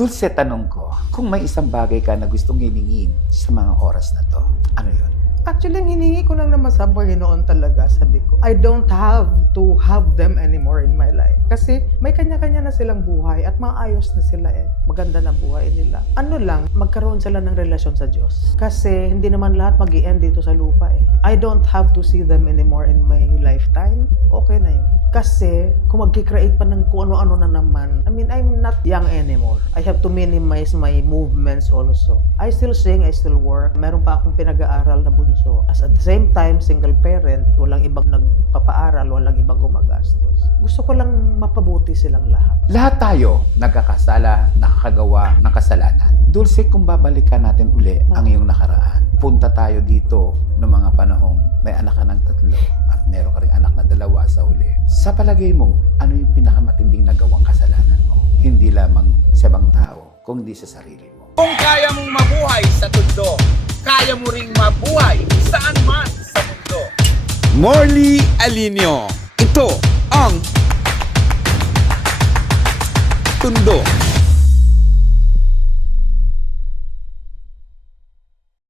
Dulce, tanong ko, kung may isang bagay ka na gustong hiningin sa mga oras na to, ano yun? Actually, hiningi ko lang naman sa Panginoon talaga, sabi ko, I don't have to have them anymore in my life. Kasi may kanya-kanya na silang buhay at maayos na sila eh. Maganda na buhay nila. Ano lang, magkaroon sila ng relasyon sa Diyos. Kasi hindi naman lahat mag-i-end dito sa lupa eh. I don't have to see them anymore in my lifetime. Okay na yun. Kasi kung mag-create pa ng kung ano-ano na naman, I mean, I'm not young anymore. I have to minimize my movements also. I still sing, I still work. Meron pa akong pinag-aaral na bunso. As at the same time, single parent, walang ibang nagpapaaral, walang ibang gumagastos. Gusto ko lang mapabuti silang lahat. Lahat tayo nagkakasala, nakakagawa ng kasalanan. Dulce, kung babalikan natin uli ang iyong nakaraan, punta tayo dito ng mga panahong may anak ka ng 3 at meron ka ring anak na 2 sa huli. Sa palagay mo, ano yung pinakamatinding nagawang kasalanan mo? Hindi lamang sa ibang tao, kundi sa sarili mo. Kung kaya mong mabuhay sa mundo, kaya mo ring mabuhay saan man sa mundo. Morley Alinio. Ito ang Tundo.